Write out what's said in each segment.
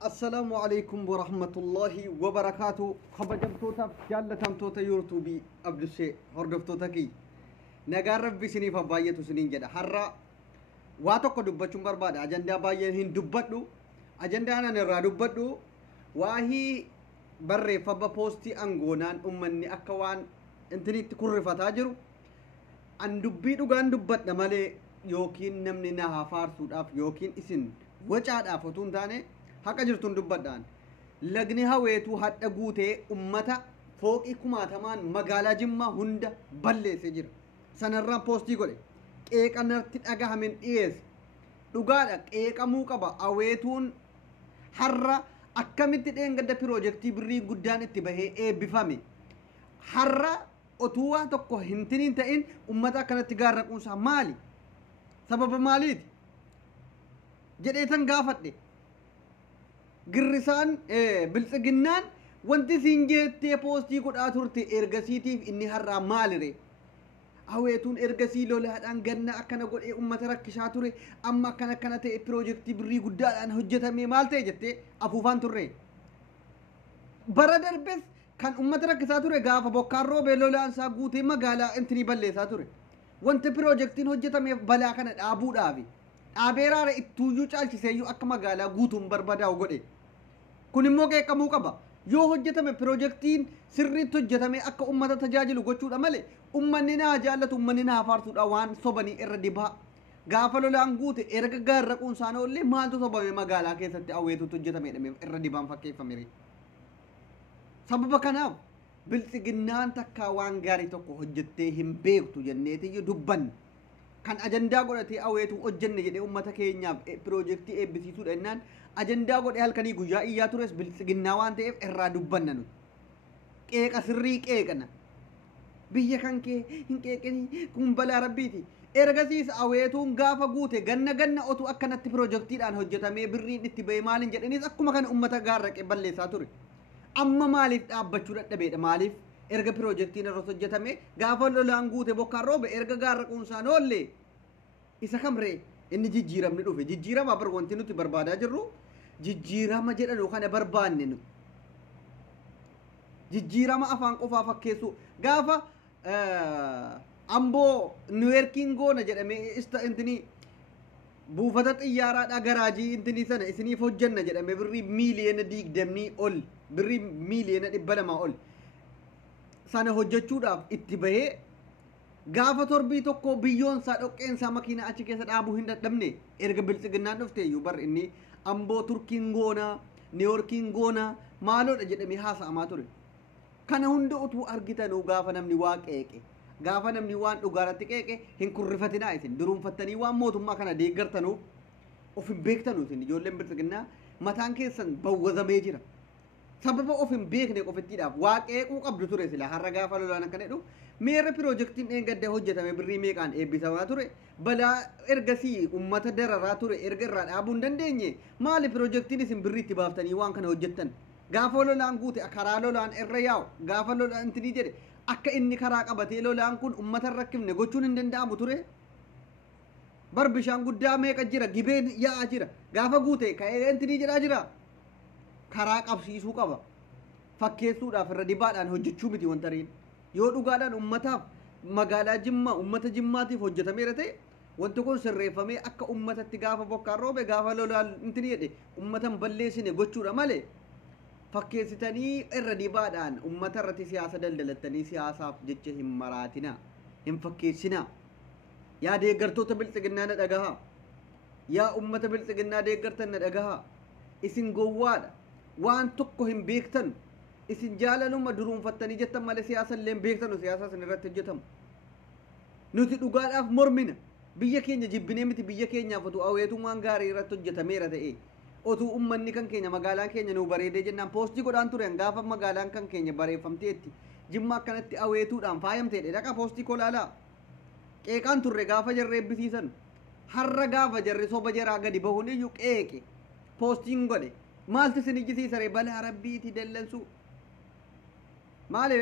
السلام عليكم ورحمة الله وبركاته خبجم توتا جالتم توتا يوتيوبي قبل الشيء هردف توتا كي نقار ربي سني فباية سنين جدا حرا واتوكو دبتشم برباد أجندا باية هين دبتلو أجندا أنا نرى دبتلو واهي بري فبا بوستي أنغونان أمني أكوان انتني تكون فتاجرو أن دبيتو غان دبتنا مالي يوكين نمني نها فارسود أف يوكين إسن وجعد أفتون تاني haka jirtun dubbadhaan lagni haweetu hadha guutee ummata fooqii kumaatamaan magaalaa Jimmaa hunda balleessee jira sanarraan poostii godhe qeeqanarti dhagahamen dhiyeesse dhugaadha qeeqamuu qaba haweetuun har'a akkamitti dheengadda piroojeektii birrii guddaan itti bahee eebbifame har'a otuu waa tokko hintiniin ta'in ummata akkanatti gaarraquunsaa maali sababa maaliiti jedheetan gaafadhe Girisan biltsiginnaan wanti sinjeettee poostii godhaa turte ergasiitiif inni har'aa maalire haweetuun ergasii lolaadhaan ganna akkana godhee ummata rakkisaa ture amma akkana ta'e piroojeektii birrii guddaadhaan hojjetamee maal ta'e jettee afuufaan turre bara darbes kan ummata rakkisaa ture gaafa bokkaan roobee lolaan isaa guutee magaalaa intinii balleessaa ture wanti piroojeektiin hojjetameef balaa kana dhaabuudhaafi dhaabeeraara ittuuyyuu caalchiseeyyuu akka magaalaa guutuun barbadaa'u godhe kun immoo qeeqamuu qaba yoo hojjetame piroojeektiin sirriitti hojjetame akka ummata tajaajilu gochuudha malee ummanni naa jaallatu ummanni naa faarsuudha waan sobanii irra dibaa gaafa lolaan guute erga gaarraquun isaanii ollee maaltu sobame magaalaa keessatti haweetuutu hojjetamedha irra dibaan fakkeeffamere sababa kanaaf biltsiginnaan takkaa waan gaarii tokko hojjettee hin beektu jenneetiyyu dubbanne kan ajandaa godhatee haweetu hojjenne jedhee ummata keenyaaf piroojeektii eebbisiisuudha jennaan ajandaa godhee halkanii guyyaa iyyaa tures biltsiginnaa waan ta'eef irraa dubbanna nuti qeeqa sirrii qeeqana biyya kan kee hin qeeqanii kun balaa rabbiiti ergasiis haweetuun gaafa guute ganna otu akkanatti piroojeektiidhaan hojjetamee birriin itti bahee maaliin jedhaniis akkuma kana ummata gaarraqee balleessaa ture amma maaliif dhaabbachuu dadhabeedha maaliif erga piroojeektiin irratti hojjetame gaafa lolaan guute bokkaan roobe erga gaarraquun isaan oolle isa kamree inni jijjiiramni dhufe jijjiirama bar wanti nuti barbaadaa jirru jijjiirama jedhanu kana barbaanne nu jijjiirama afaan qofaa fakkeessu gaafa amboo niweerkiin goona jedhame ista intini buufata xiyyaaraadhaa garaajii intini sana isiniif hojjanna jedhame birrii miiliyoona 20 ol birrii miiliyoona 200 ol sana hojjechuudhaaf itti bahee gaafa torbii tokko biyyoon isaa dhoqqeen isaa makiina achi keessa dhaabuu hin dadhabne erga biltsiginnaan dhufte iyyuu bar inni amboo turkiin goona niiwoorkiin goona maaloodha jedhamee haasa'amaa ture kana hunda utuu argitanuu gaafa namni waa qeeqe gaafa namni waan dhugaaratti qeeqe hin kurrifatinaa isin duruunfattanii waan mootummaa kana deeggartanuuf of hin beektanuu isin ijoolleen biltsiginnaa mataan keessan bawwazamee jira sababa of hin beekne qofittiidhaaf waa qeequu qabdu ture sila har'a gaafa lolaan akkana jedhu meerra piroojeektiin dheengadda hojjetame birrii meeqaan eebbisamaa ture balaa ergasii ummata dararaa ture erga irraa dhaabuu hin dandeenye maali piroojeektiin isin birrii itti baaftanii waan kana hojjettan gaafa lolaan guute karaa lolaan irra yaa'u gaafa lolaan intinii jedhe akka inni karaa qabatee lolaan kun ummata rakkifne gochuun hin danda'amu ture bar bishaan guddaa meeqa jira gibeen yaa'aa jira gaafa guute ka'ee intinii jedhaa jira karaa qabsiisuu qaba fakkeessuudhaaf irra dibaadhaan hojjechuu miti wanta riin yoo dhugaadhaan ummataaf magaalaa Jimmaa ummata Jimmaatiif hojjetameera ta'e wanti kun sirreeffamee akka ummatatti gaafa bokkaan roobe gaafa lolaan intini jedhe ummatan balleessine gochuudha malee fakkeessitanii irra dibaadhaan ummata irratti siyaasa daldalattanii siyaasaaf jecha hin maraatinaa hin fakkeessinaa yaa deeggartoota biltsiginnaa na dhagahaa yaa ummata biltsiginnaa deeggartan na dhagahaa isin gowwaadha waan tokko hin beektan isin jaalaluma duruunfattanii jettan malee siyaasa illee hin beektanu siyaasa isin irratti hojjetamu nuti dhugaadhaaf mormina biyya keenya jibbinee miti biyya keenyaaf otuu haweetuun waan gaarii irratti hojjetameera ta'e otuu ummanni kan keenya magaalaan keenya nuu bareedee jennaan poostii godhaan ture gaafa magaalaan kan keenya bareeffamteetti Jimmaa akkanatti haweetuudhaan faayamteedha dhaqa poostii kolaalaa qeeqaan turre gaafa jarre eebbisiisan har'a gaafa jarre soba jaraa gadi bahuun iyyuu qeeqe poostiin godhe maaltu isin ijjisiisare balaa rabbiiti dallansu maali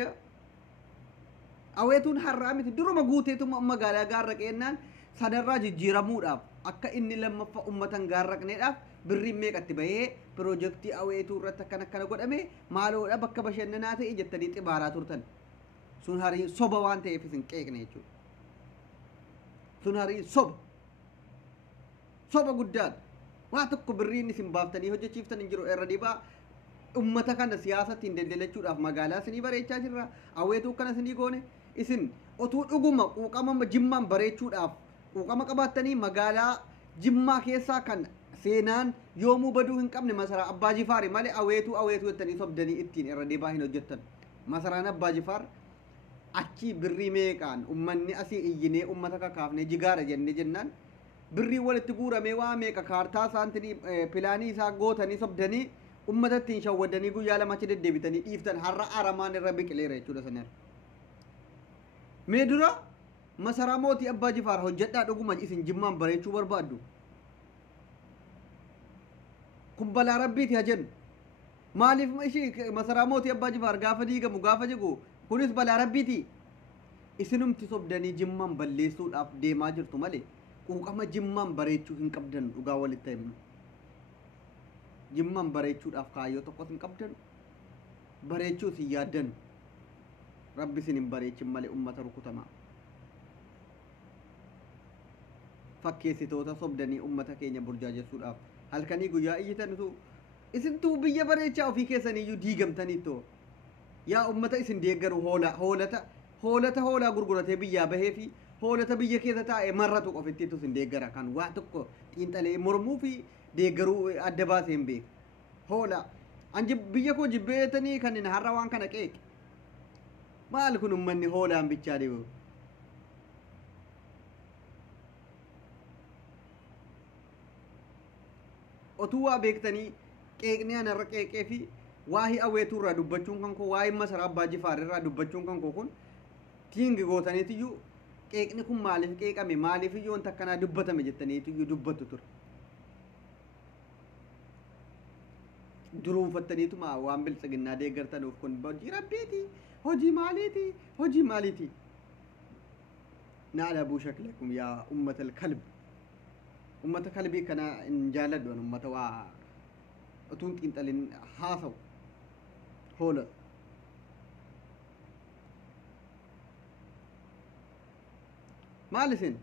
haweetuun har'aa miti duruma guuteetuma magaalaa gaarraqeennaan sadarraa jijjiiramuudhaaf akka inni lammaffaa ummatan gaarraqneedhaaf birri meeqatti bahee piroojeektii aweetuu irratti akkana godhame maaloodha bakka bashannanaa ta'e jettanii xibaaraa turtan sun harii soba waan ta'eef isin qeeqne jechuudha sun harii soba guddaan waa tokko birriin isin baaftanii hojjechiiftan hin jiru irra dibaa ummata kana siyaasatti daldalachuudhaaf magaalaa isinii bareechaa jirra aweetuu kana isinii goone isin otuu dhuguma quuqama jimmaan bareechuudhaaf quuqama qabaattanii magaalaa jimmaa keessaa kan seenaan yoomuu baduu hin qabne masaraa abbaa jifaari malee aweetuu jettanii sobdanii ittiin irra dibaa hin hojjettan masaraan abbaa jifaar achi birrii meeqaan ummanni asii iyyinee ummata kakaafne jigaara jenne jennaan birrii walitti guuramee waa meeqa kaartaa isaantii pilaanii isaa gootanii sobdanii ummatattiin shawwadanii guyyaa lamachi deddeebitanii dhiiftan har'a aramaan irra biqileera jechuudha sanarra mee dura masaraa mootii abbaa jifaar hojjedhaa dhuguma isin jimmaan bareechuu barbaaddu kun balaa rabbiiti haa jennu maaliif ishii masaraa mootii abbaa jifaar gaafa diigamu gaafa jigu kunis balaa rabbiiti isinumti sobdanii jimmaan balleessuudhaaf deemaa jirtu malee quuqama jimmaan bareechuu hin qabdan dhugaa walitti himnu jimmaan bareechuudhaaf kaayyoo tokkos hin qabdan bareechuus hin yaaddan rabbi isin hin bareechin malee ummata rukutamaa fakkeessitoota sobdanii ummata keenya burjaajessuudhaaf halkanii guyyaa iyyitanitu isintuu biyya bareechaa ofii keessaniiyyuu diigamtaniitoo yaa ummata isin deeggaru hoolaa gurguratee biyyaa bahee fi hoolata biyya keessa taa'e marratu qofittiitu isin deeggara kan waa tokko xiinxalee mormuu fi deeggaruu adda baasee hin beeku hoola anji biyya koo jibbeetanii kan hin har'a waan kana qeeqe maal kun ummanni hoolaan bichaa deemu otuu waa beektanii qeeqni anarra qeeqee fi waa'ee aweetuu irraa dubbachuun kan koo waa'ee masaraa abbaa jifaar irraa dubbachuun kan koo kun tiingi gootaniitiyyuu qeeqni kun maaliif qeeqame maaliif iyyuu wanta akkanaa dubbatame jettaniitiyyuu dubbattu ture duruunfattaniituma waan biltsiginnaa deeggartanuuf kun hojii rabbiiti hojii maaliiti naadabuu shaklakum yaa ummatal kalb ummata kalbii kana hin jaaladhu ummata waa utuun xiinxalin haasawu hoola maal isin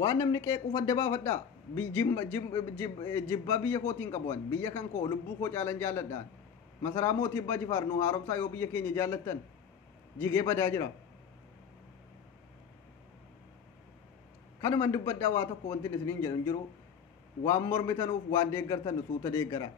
waan namni qeequuf adda baafadhaa jibbaa biyya kootiin qabuwan biyya kan koo lubbuu koo caalan jaalladhaan masaraa mootii abbaa jifaar nu haaromsaa yoo biyya keenya jaallattan jigee badaa jira kanuman dubbadhaa waa tokko wantin isiniin jedhu jiru waan mormitanuuf waan deeggartan suuta deeggara